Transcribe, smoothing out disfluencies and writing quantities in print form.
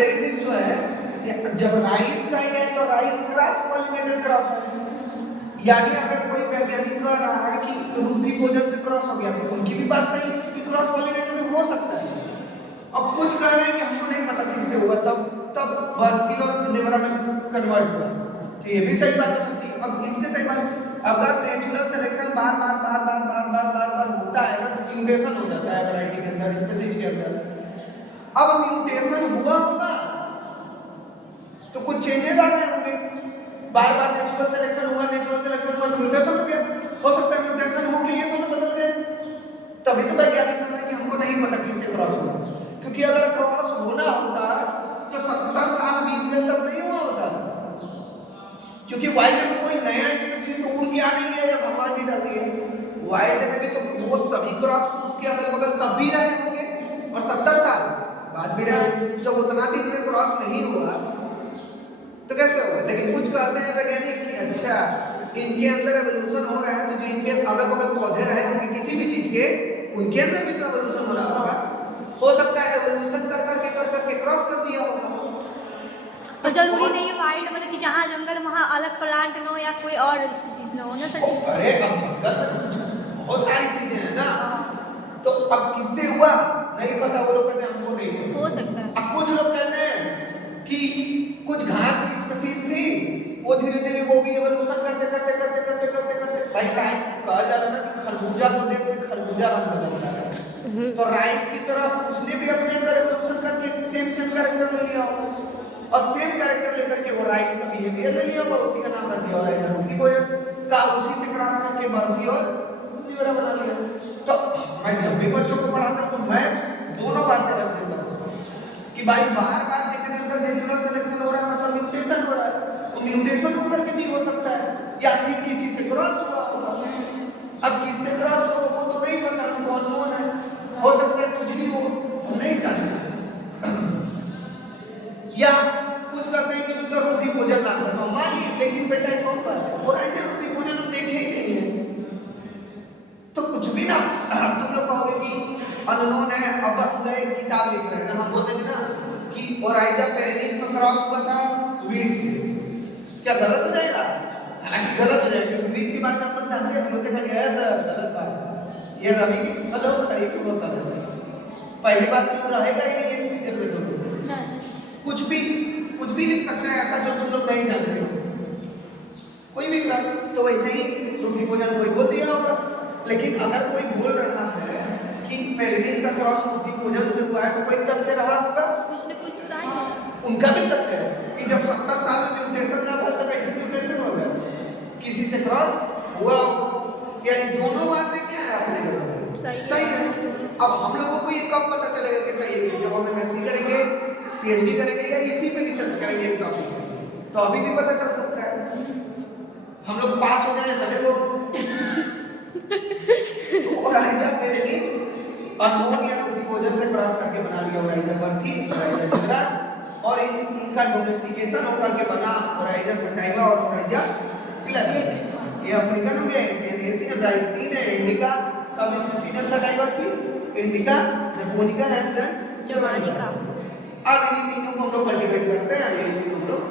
पेरिनिस जो है जब राइस का ही है तो राइस क्रॉस पॉलिनेटेड क्रॉप है, यानी अगर कोई वैज्ञानिक कह रहा है कि रूपी भोजन से क्रॉस हो गया तो उनकी भी बात सही है क्योंकि क्रॉस पॉलिनेटेड हो सकता है। अब कुछ कह रहे हैं कि हमको नहीं पता किससे हुआ, तब बर्थी और निवरा में कन्वर्ट हुआ, तो ये भी सही बात हो सकती है। अब इसके सही बात, अगर नेचुरल सिलेक्शन बार बार होता है ना तो म्यूटेशन हो जाता है वैरायटी के अंदर, स्पीशीज के अंदर। अब म्यूटेशन हुआ होगा तो कुछ चेंजेस आ गए होंगे, बार बार नेचुरल सिलेक्शन हुआ तो म्यूटेशन हो गया, हो सकता है म्यूटेशन हो के ये दोनों बदल गए। तभी तो वैज्ञानिक कहते हैं कि हमको नहीं पता किससे क्रॉस हुआ, क्योंकि अगर क्रॉस होना होता तो 70 साल बीत गए तब नहीं हुआ होता, क्योंकि वाइल्ड में कोई नया स्पीशीज तो उड़ के आ नहीं गया या भगवान जी डाल दिए, वाइल्ड में भी तो वो सभी क्रॉप्स तो उसके अगल बगल तब भी रहे होंगे और 70 साल बाद भी रहे। जब उतना दिन में क्रॉस नहीं हुआ तो कैसे होगा? लेकिन कुछ कहते हैं वैज्ञानिक कि अच्छा इनके अंदर एवोल्यूशन हो रहा है, तो जिनके अगल बगल पौधे रहे होंगे किसी भी चीज के, उनके अंदर भी तो एवोल्यूशन हो रहा होगा, हो सकता है एवोल्यूशन कर करके क्रॉस कर दिया होगा। तो जरूरी नहीं है वाइल्ड मतलब कि जहाँ जंगल वहाँ अलग प्लांट न हो या कोई और स्पीशीज न हो ना सर। अरे अब जंगल में तो कुछ बहुत सारी चीजें हैं ना, तो अब किससे हुआ नहीं पता, वो लोग कहते हैं हमको नहीं पता, हो सकता है। अब कुछ लोग कहते हैं कि कुछ घास की स्पीशीज थी, वो धीरे धीरे वो भी एवोल्यूशन करते भाई कहा जा रहा है ना कि खरबूजा को देख के खरबूजा रंग बदलता है, तो राइस की तरह उसने भी अपने अंदर एवोल्यूशन करके सेम कैरेक्टर ले लिया होगा, और सेम कैरेक्टर लेकर के वो राइस का बिहेवियर ले लिया होगा, उसी का नाम रख दिया और रूपी भोजन का उसी से क्रॉस करके बर्थी और निवरा बना लिया। तो मैं जब भी बच्चों को पढ़ाता हूं तो मैं दोनों बातें रख देता हूं कि भाई बार जितने अंदर नेचुरल सिलेक्शन हो रहा है मतलब म्यूटेशन हो रहा है, वो म्यूटेशन होकर के भी हो सकता है या फिर किसी से क्रॉस हुआ होगा। अब किससे क्रॉस हुआ वो तो नहीं पता, हमको अननोन है, हो सकता है कुछ भी हो, हम नहीं जानते। या कुछ कहते हैं कि उसका रूपी भोजन नाम था, तो मान ली, लेकिन बेटा कौन बात है और ऐसे रूपी भोजन हम देखे ही नहीं है, तो कुछ भी ना तुम लोग कहोगे कि अननोन है। अब हम गए किताब लिख रहे हैं ना, हम बोलेंगे ना कि ओराइजा पेरिनिस का क्रॉस हुआ था वीट से, क्या गलत हो जाएगा? हालांकि गलत हो जाएगा क्योंकि वीट के बारे में आप लोग जानते हैं, तो देखा गया है सर गलत बात, ये रवि की फसल हो खरीफ की फसल है, पहली बात क्यों रहेगा ही नहीं एक सीजन में, तो कुछ भी लिख सकते हैं ऐसा जो तुम लोग नहीं जानते हो, कोई भी क्राइम, तो वैसे ही रूपी भोजन कोई बोल दिया होगा। लेकिन अगर कोई बोल रहा है कि पेरिनिस का क्रॉस रूपी भोजन से हुआ है तो कोई तथ्य रहा होगा, कुछ न कुछ तो रहा है, उनका भी तथ्य है कि जब 70 साल में म्यूटेशन ना हुआ तो कैसे म्यूटेशन हो गया, किसी से क्रॉस हुआ होगा। यानी दोनों बातें क्या है अपने जगह सही है। अब हम लोगों को ये कब पता चलेगा कि सही है? जब हम एमएससी करेंगे, पीएचडी करेंगे या इसी पे रिसर्च करेंगे एक टॉपिक, तो अभी भी पता चल सकता है, हम लोग पास हो जाए तभी बहुत। तो ओराइजा पेरिनिस अननोन या रूपी भोजन से क्रॉस करके बना लिया ओराइजा बर्थी, ओराइजा निवरा, और इनका डोमेस्टिकेशन होकर के बना ओराइजा सटाइवा और ओराइजा क्लेवेरा। ये अफ्रीकन हो गया, एशियन राइस 3 है, इंडिका सब स्पीशीज सटाइवा की, इंडिका, जैपोनिका एंड देन जवानिका। अब इन्हीं तीनों को हम लोग कल्टीवेट करते हैं, यही तीनों हम लोग